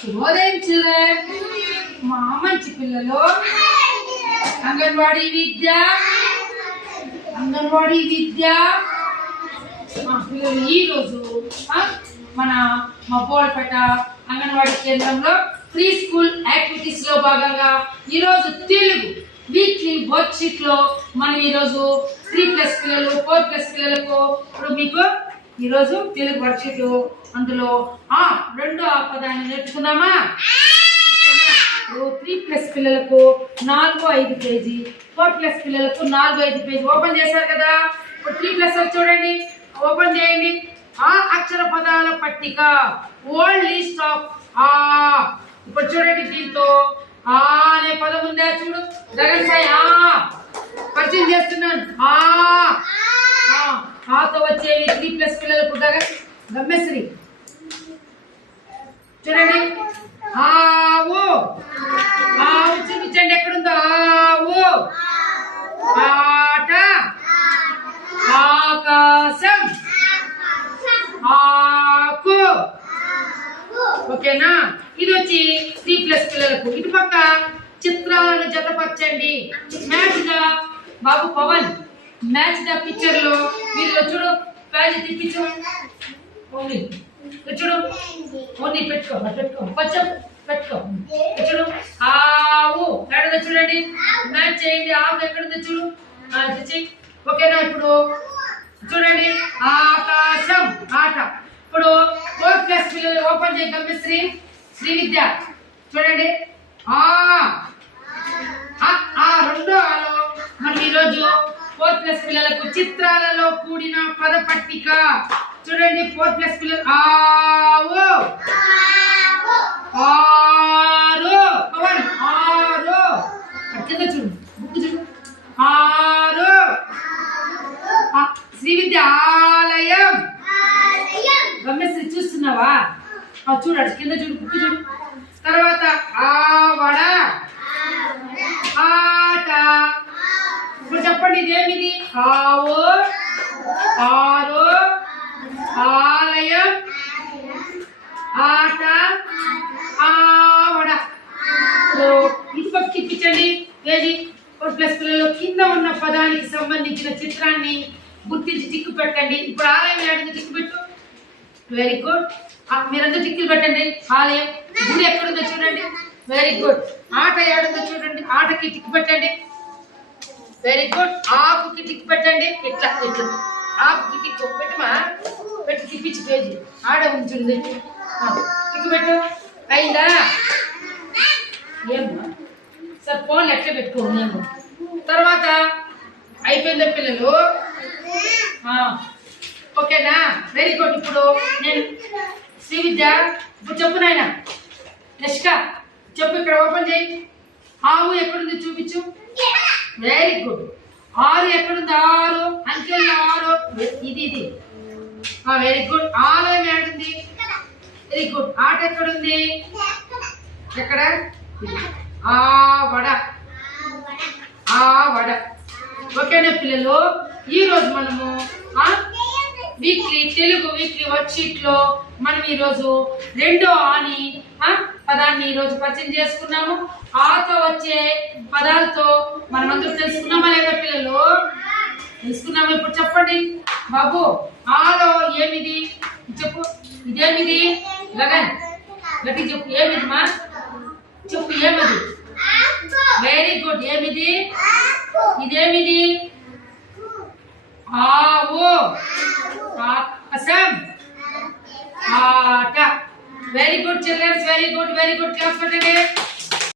శుభోదయం చిల్డ్రన్. మా మంచి పిల్లలు అంగన్వాడీ విద్య పిల్లలు ఈరోజు మన మబ్బోడపేట అంగన్వాడీ కేంద్రంలో ప్రీ స్కూల్ యాక్టివిటీస్ లో భాగంగా ఈరోజు తెలుగు వీక్లీ వర్క్ షీట్ లో మనం ఈరోజు 3+ పిల్లలు 4+ పిల్లలకు ఇప్పుడు మీకు ఈరోజు తెలుగు వర్క్ షీట్ అందులో రెండో పదాన్ని నేర్చుకుందామా? 3+ పిల్లలకు 4-5 పేజీ, 4+ పిల్లలకు 4-5 పేజీ ఓపెన్ చేశారు కదా. ఇప్పుడు 3+ చూడండి, ఓపెన్ చేయండి. అక్షర పదాల పట్టిక, ఓల్డ్ లిస్ట్ ఆఫ్ ఇప్పుడు చూడండి, దీంతో అనే పదం ఉందా చూడు. జగన్ సాయి పరిచయం చేస్తున్నాను. ఆతో వచ్చేవి 3+ పిల్లలకు గమ్మేశ్వరి చూడండి. ఆవు చూపించండి, ఎక్కడుందో ఆవు. ఆట, ఆకాశం, ఆకు. ఓకేనా? ఇది వచ్చి 3+ పిల్లలకు. ఇటు పక్క చిత్రాలను జతపరచండి. మ్యాచ్ ద బాబు పవన్, మ్యాచ్ ద పిక్చర్ లో మీరు చూడు, పేజీ తిప్పించు. చూడు, ఓన్లీ పెట్టుకో కొంచెం పెట్టుకో. చూడు, ఆవు ఎక్కడుందో చూడండి, మ్యాచ్ చేయండి. ఆవు ఎక్కడుందో చూడు. ఓకేనా? ఇప్పుడు చూడండి, ఆకాశం, ఆట. ఇప్పుడు 4+ పిల్లలు ఓపెన్ చేయి. గమ్యశ్రీ, శ్రీ విద్య చూడండి. రెండో మనం ఈరోజు 4+ పిల్లలకు చిత్రాలలో కూడిన పద పట్టిక చూడండి. 4+ పిల్లలు ఆవు, ఆరు, పవన్ ఆరు. కింద చూడు, బుక్ చూడు. ఆరు. శ్రీ విద్య ఆలయం. గమ్యశ్రీ చూస్తున్నావా? చూడండి, కింద చూడు, బుక్ చూడు. తర్వాత ఆవడ, ఆట. ఇప్పుడు చెప్పండి, ఇదేమిది? ఆవు, ఆరు, ఆలయం, ఆట, ఆవడ. ఇది పక్క తిప్పించండి పేజీ. 4+ పిల్లలు కింద ఉన్న పదానికి సంబంధించిన చిత్రాన్ని గుర్తించి టిక్కు పెట్టండి. ఇప్పుడు ఆలయం ఏడుంది, టిక్కు పెట్టు. Very good. మీరందరూ టిక్కులు పెట్టండి. ఆలయం. గుడి ఎక్కడుందో చూడండి. Very good. ఆట ఏడుందో చూడండి, ఆటకి టిక్కు పెట్టండి. Very good. ఆకుకి టిక్కు పెట్టండి. ఇట్లా ఆకుకి టిక్కు పెట్టమా, పెట్టి తిప్పించి పేజీ. ఆడ ఉంచుంది, టిక్కు పెట్టు. అయిందా? ఏమో సార్ ఫోన్లు ఎట్లా పెట్టుకోండి. నేను తర్వాత అయిపోయిందా పిల్లలు? ఓకేనా? Very good. ఇప్పుడు నేను శ్రీ విద్య, ఇప్పుడు చెప్పు నాయన. నిష్క చెప్పు, ఇక్కడ ఓపెన్ చేయి. ఆవు ఎక్కడుంది చూపించు. Very good. ఆరు ఎక్కడుంది? ఆరు అంకెల్ 6. ఇది వెరీ గుడ్. ఆలయం ఏడుంది? Very good. ఆట ఎక్కడుంది? ఎక్కడ? ఆవడ, ఆవడ. ఓకేనా పిల్లలు? ఈరోజు మనము తెలుగు వీక్లీ వర్క్ షీట్ లో మనం ఈరోజు రెండో అని పదాన్ని ఈరోజు పరిచయం చేసుకున్నాము. ఆతో వచ్చే పదాలతో మనం అందరూ తెలుసుకున్నామా లేదా పిల్లలు? తెలుసుకున్నాము. ఇప్పుడు చెప్పండి బాబు, ఆలో ఏమిది చెప్పు. ఇదేమిది? గగన్ గట్టి చెప్పు. ఏమిది మా చెప్పు, ఏమిది? Very good. ఏమిది? ఇదేమిది? ఆవు, ఆకాశం, ఆట. Very good childrens, very good. Class పెట్టండి.